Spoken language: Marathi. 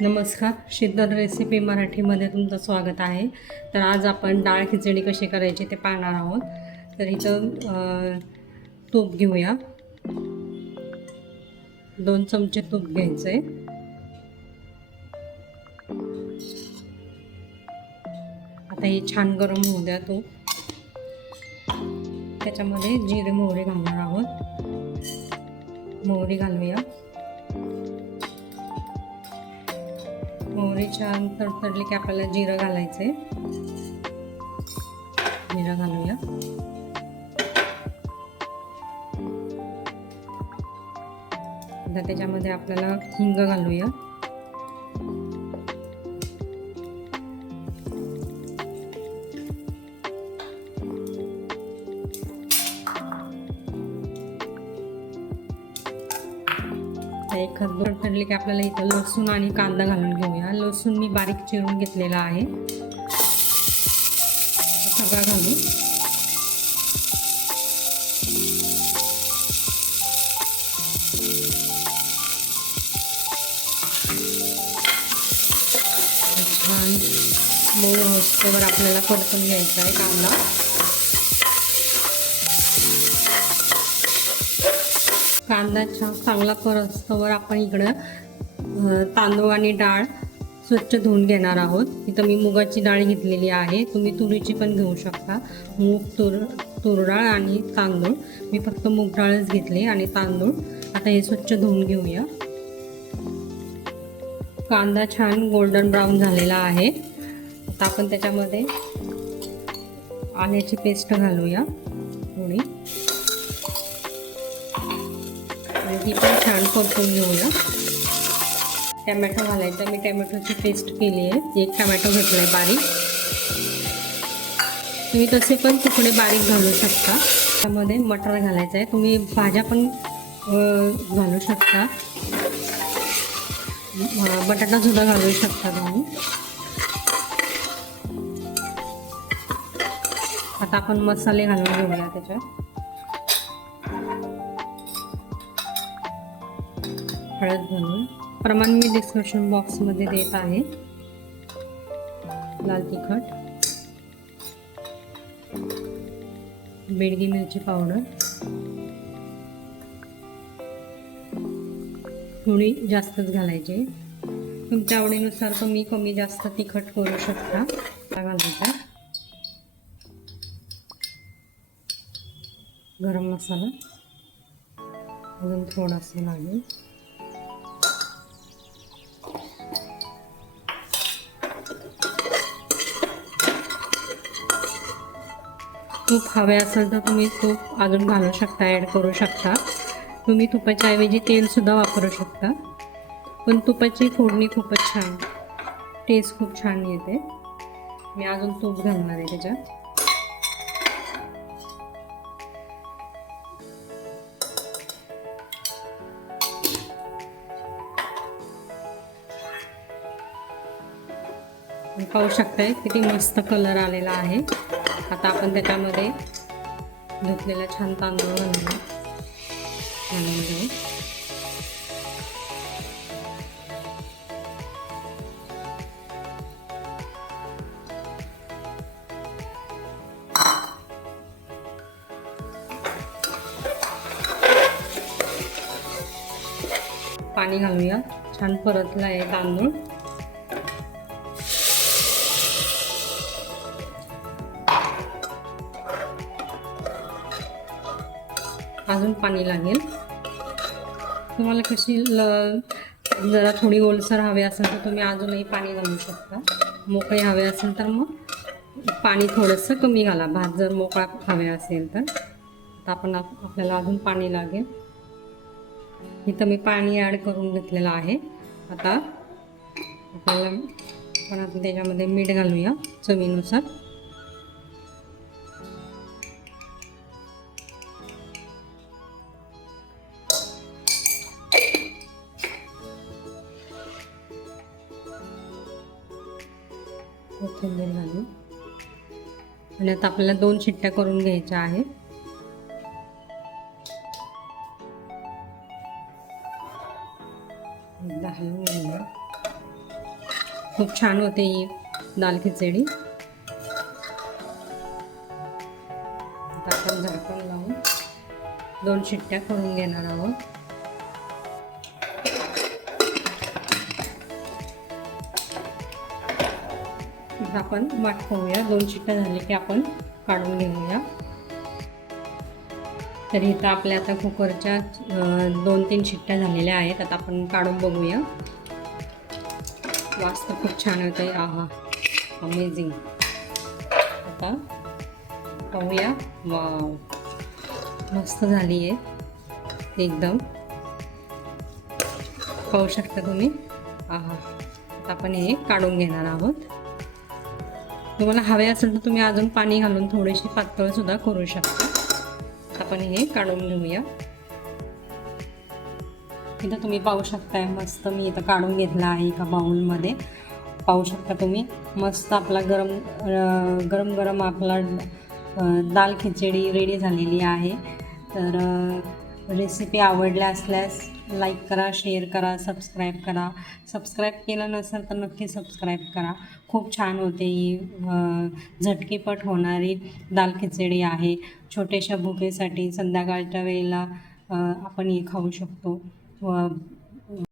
नमस्कार, शीतल रेसिपी मराठीमध्ये तुमचं स्वागत आहे. तर आज आपण डाळ खिचडी कशी करायची ते पाहणार आहोत. तर इथं तूप घेऊया. 2 चमचे तूप घ्यायचे. आता हे छान गरम होऊ द्या तूप. त्याच्यामध्ये जिरे मोहरी घालणार आहोत. मोहरी घालूया. मोहरी छान तडतडली की आपल्याला जिरं घालायचे. जिरं घालूया. आता त्याच्यामध्ये आपल्याला हिंग घालूया. एक दोन तडले की आपल्याला इथं लसूण आणि कांदा घालून घेऊया. लसूण मी बारीक चिरून घेतलेला आहे. सगळा घालू. छान मऊ होस्तोवर आपल्याला परतून घ्यायचा आहे कांदा. कांदा चांगला परतस्तोवर आपण इकडं तांदूळ आणि डाळ स्वच्छ धुवून घेणार आहोत. इथं मी मुगाची डाळ घेतलेली आहे. तुम्ही तुरीची पण घेऊ शकता. तूर डाळ आणि तांदूळ. मी फक्त मूग डाळच घेतली आणि तांदूळ. आता हे स्वच्छ धुवून घेऊया. कांदा छान गोल्डन ब्राऊन झालेला आहे. आता आपण त्याच्यामध्ये आल्याची पेस्ट घालूया थोडी. ती पण छान परतून घेऊया. टमॅटो घालायचा. मी टमॅटोची पेस्ट केली आहे. 1 टमॅटो घेतला आहे बारीक. तुम्ही तसे पण तुकडे बारीक घालू शकता. त्यामध्ये मटर घालायचं आहे. तुम्ही भाज्या पण घालू शकता. बटाटा सुद्धा घालू शकता तुम्ही. आता आपण मसाले घालून घेऊया त्याच्यात. हळद घालून. प्रमाण मी डिस्क्रिप्शन बॉक्समध्ये देत आहे. लाल तिखट, बेडगी मिरची पावडर थोडी जास्तच घालायची. तुमच्या आवडीनुसार तुम्ही कमी जास्त तिखट करू शकता. घालायचा गरम मसाला अजून थोडासा लागेल. तूप हवे असेल तर तुम्ही तूप अजून घालू शकता, ॲड करू शकता. तुम्ही तुपाच्या ऐवजी तेलसुद्धा वापरू शकता. पण तुपाची फोडणी खूपच छान, टेस्ट खूप छान येते. मी अजून तूप घालणार आहे त्याच्यात. पाहू शकताय किती मस्त कलर आलेला आहे. आता आपण त्याच्यामध्ये धुतलेला छान तांदूळ घालून घेऊ. पाणी घालूया. छान परतला आहे तांदूळ. अजून पाणी लागेल. तुम्हाला कशी जरा थोडी ओलसर हवे असेल तर तुम्ही अजूनही पाणी घालू शकता. मोकळे हवे असेल तर मग पाणी थोडंसं कमी घाला. भात जर मोकळा हवे असेल तर. आता आपल्याला अजून पाणी लागेल. इथं मी पाणी ॲड करून घेतलेलं आहे. आता आपण त्याच्यामध्ये मीठ घालूया चवीनुसार. कोथिंबीर घालू. आणि आता आपल्याला 2 शिट्ट्या करून घ्यायच्या आहेत. एकदा हलवून घेऊया. खूप छान होते ही दाल खिचडी. आता आपण झाकण लावून 2 शिट्ट्या करून घेणार आहोत. आता आपण वाट पाहूया. 2 शिट्ट्या झाल्या की आपण काढून घेऊया. तर इथं आपल्या आता कुकरच्या 2-3 शिट्ट्या झालेल्या आहेत. आता आपण काढून बघूया. वास तर खूप छान होतोय. आहा, अमेझिंग. आता पाहूया. वाव, मस्त झाली आहे एकदम. पाहू शकता तुम्ही. आहा, आता आपण हे काढून घेणार आहोत. तुम्हाला हवे असेल तर तुम्ही अजून पाणी घालून थोडीशी पातळ सुद्धा करू शकता. आपण हे काढून घेऊया. इथं तुम्ही पाहू शकताय मस्त मी इथं काढून घेतला आहे एका बाउलमध्ये. पाहू शकता तुम्ही मस्त आपला गरम गरम आपला दाल खिचडी रेडी झालेली आहे. तर रेसिपी आवडल्या असल्यास लाईक करा, शेअर करा, सबस्क्राईब करा. सबस्क्राईब केलं नसेल तर नक्की सबस्क्राईब करा. खूप छान होते ही झटकीपट होणारी दाल खिचडी आहे. छोट्याशा भुकेसाठी संध्याकाळच्या वेळेला आपण हे खाऊ शकतो.